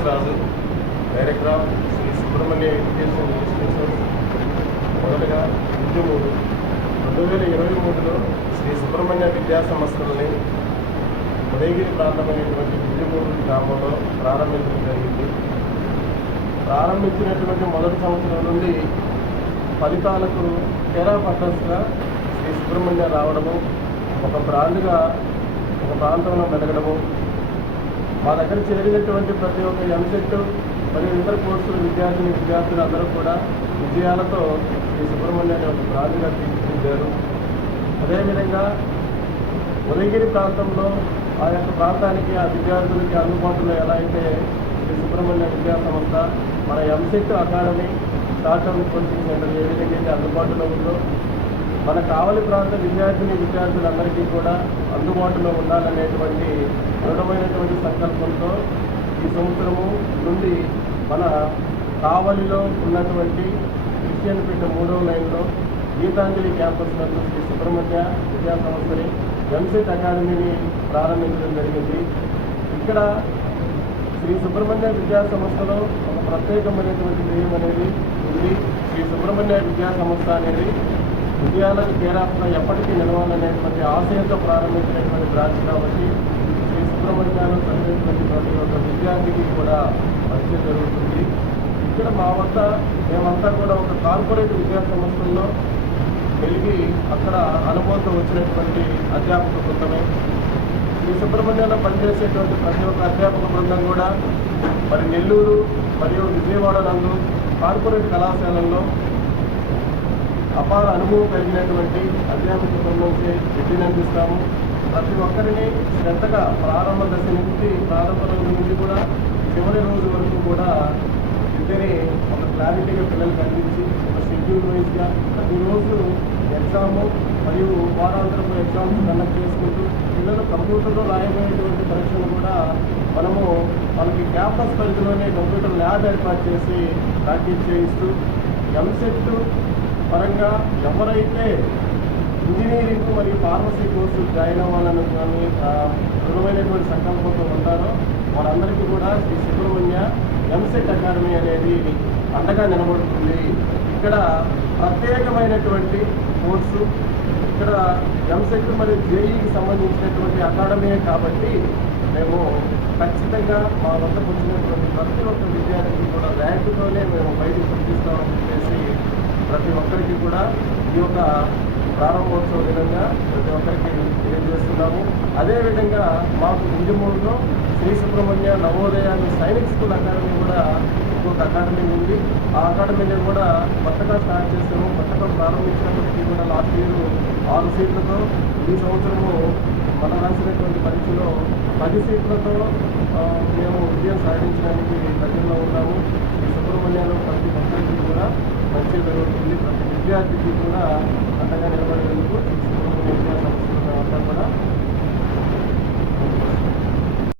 Yes Raju, director of Sri Subrahmanya education institution. మొదటగా ఇంజమూరు 2023లో శ్రీ సుబ్రహ్మణ్య విద్యా సంస్థలని ఉదయగిరి ప్రాంతమైనటువంటి ఇంజమూరు గ్రామంలో ప్రారంభించడం జరిగింది. ప్రారంభించినటువంటి మొదటి సంవత్సరం నుండి ఫలితాలకు కేరా పట్టర్స్గా శ్రీ సుబ్రహ్మణ్య రావడము, ఒక బ్రాండ్గా ఒక ప్రాంతంలో మెలగడము, మా దగ్గర చేరినటువంటి ప్రతి ఒక్క ఎంసెట్ మరియు ఇతర కోర్సుల విద్యార్థులు అందరూ కూడా విజయాలతో శ్రీ సుబ్రహ్మణ్యాన్ని ఒక బ్రాండ్గా తీర్చిదిద్దారు. అదేవిధంగా ఉదయగిరి ప్రాంతంలో ఆ యొక్క ప్రాంతానికి ఆ విద్యార్థులకి అందుబాటులో ఎలా అయితే శ్రీ సుబ్రహ్మణ్య విద్యా సంస్థ మన EAMCET academy startup coaching centre ఏ విధంగా అయితే అందుబాటులో ఉందో మన కావలి ప్రాంత విద్యార్థులందరికీ కూడా అందుబాటులో ఉండాలనేటువంటి దృఢమైనటువంటి సంకల్పంతో ఈ సంవత్సరము నుండి మన కావలిలో ఉన్నటువంటి క్రిస్టియన్పేట 3వ లైన్లో గీతాంజలి క్యాంపస్ నందు శ్రీ సుబ్రహ్మణ్య విద్యా సంస్థని ఎంసెట్ అకాడమీని ప్రారంభించడం జరిగింది. ఇక్కడ శ్రీ సుబ్రహ్మణ్య విద్యా సంస్థలో ఒక ప్రత్యేకమైనటువంటి ధ్యేయం అనేది ఉంది. శ్రీ సుబ్రహ్మణ్య విద్యా సంస్థ అనేది విజయాలకు కేరాఫ్గా ఎప్పటికీ నిలవాలనేటువంటి ఆశయంతో ప్రారంభించినటువంటి బ్రాంచ్ కాబట్టి శ్రీ సుబ్రహ్మణ్యాలు చదివినటువంటి ప్రతి ఒక్క విద్యార్థికి కూడా పరిచయం జరుగుతుంది. ఇక్కడ మేమంతా కూడా ఒక కార్పొరేట్ విద్యా సంస్థల్లో వెలిగి అక్కడ అనుభవంతో వచ్చినటువంటి అధ్యాపక బృందమే. శ్రీ సుబ్రహ్మణ్యంలో పనిచేసేటువంటి ప్రతి ఒక్క అధ్యాపక బృందం కూడా మరి నెల్లూరు మరియు విజయవాడ నందు కార్పొరేట్ కళాశాలల్లో అపార అనుభవం కలిగినటువంటి అధ్యాపక బృందంకి విద్యనందిస్తాము. ప్రతి ఒక్కరిని శ్రద్ధగా ప్రారంభ రోజు నుంచి కూడా చివరి రోజు వరకు కూడా విద్యని ఒక క్లారిటీగా పిల్లలకు అందించి ఒక షెడ్యూల్ వైజ్గా ప్రతిరోజు ఎగ్జాము మరియు వారాంతరపు ఎగ్జామ్స్ కండక్ట్ చేసుకుంటూ పిల్లలు కంప్యూటర్లో రాయబోయేటువంటి పరీక్షలు కూడా మనము వాళ్ళకి క్యాంపస్ పరిధిలోనే కంప్యూటర్ ల్యాబ్ ఏర్పాటు చేసి ప్రాక్టీస్ చేయిస్తూ ఎంసెట్ పరంగా ఎవరైతే ఇంజనీరింగ్ మరియు ఫార్మసీ కోర్సు జాయిన్ అవ్వాలని కానీ దృఢమైనటువంటి సంకల్పంతో ఉంటారో వారందరికీ కూడా శ్రీ సుబ్రహ్మణ్య ఎంసెట్ అకాడమీ అనేది అండగా నిలబడుతుంది. ఇక్కడ ప్రత్యేకమైనటువంటి కోర్సు, ఇక్కడ ఎంసెట్ మరియు జేఈకి సంబంధించినటువంటి అకాడమీ కాబట్టి మేము ఖచ్చితంగా మా వద్దకు వచ్చినటువంటి ప్రతి ఒక్క విద్యార్థికి కూడా ర్యాంకుతోనే మేము బయటకు పంపిస్తామని చెప్పేసి ప్రతి ఒక్కరికి కూడా ఈ యొక్క ప్రారంభోత్సవ విధంగా ప్రతి ఒక్కరికి తెలియజేస్తున్నాము. అదేవిధంగా మాకు ఇంజమూరులో శ్రీ సుబ్రహ్మణ్య నవోదయ సైనిక్ స్కూల్ అకాడమీ కూడా ఇంకొక అకాడమీ ఉంది. ఆ అకాడమీని కూడా కొత్తగా స్టార్ట్ చేస్తాము. కొత్తగా ప్రారంభించినప్పటికీ కూడా లాస్ట్ ఇయర్ 6 సీట్లతో, ఈ సంవత్సరము మనం రాసినటువంటి పరీక్షలో 10 సీట్లతో మేము విజయం సాధించడానికి దగ్గరలో ఉన్నాము. శ్రీ సుబ్రహ్మణ్యంలో ప్రతి ఒక్కరికి కూడా మంచి జరుగుతుంది. ప్రతి విద్యార్థికి కూడా అండగా నిలబడేందుకు శ్రీ సుబ్రహ్మణ్య విద్యా సంస్థలు అంతా కూడా